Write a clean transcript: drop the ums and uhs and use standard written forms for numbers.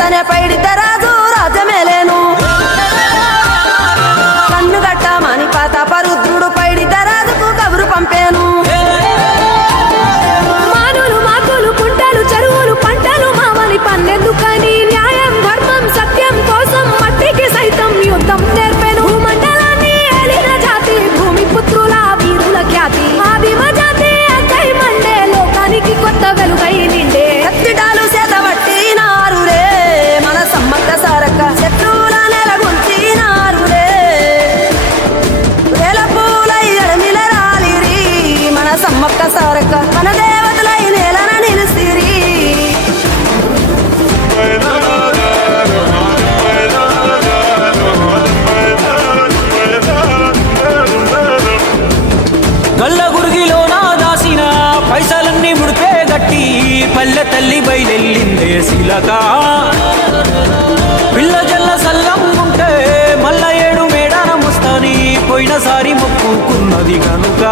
తనే పైడిద్దరాజు రాజమేలేను కన్ను గట్టమని ప్రతాపరుద్రుడు పైడిద్దరాజుకు కబురు పంపేను మానులు మాకులు కుంటలు చెరువులు పంటలు మామని పన్నెందుకని న్యాయం ధర్మం సత్యం కోసం మట్టికి సైతం యుద్ధం నేర్పెను భూమండలాన్ని ఏలిన జాతి భూమి పుత్రుల వీరుల ఖ్యాతి ఆదిమ జాతి అక్కై మండే లోకానికి కొత్త వెలుగై నిండే కత్తిడాలు చేతబట్టినారురే మన సమ్మక్క సారక్క శత్రువుల నెలగొంచినారురే వేల పూలై అడమిల రాలిరి మన సమ్మక్క సారక్క మన దేవతలై నేలన నిలిసిరి గల్ల గురిగిలోన దాసిన పైసలన్నీ ముడిపే గట్టి పల్లె తల్లి బయలెల్లిందే శిలక పిల్ల జల్ల సల్లం ఉంటే మల్ల ఏడు మేడాన ముస్తాని పోయినసారి మొక్కుకున్నది గనుక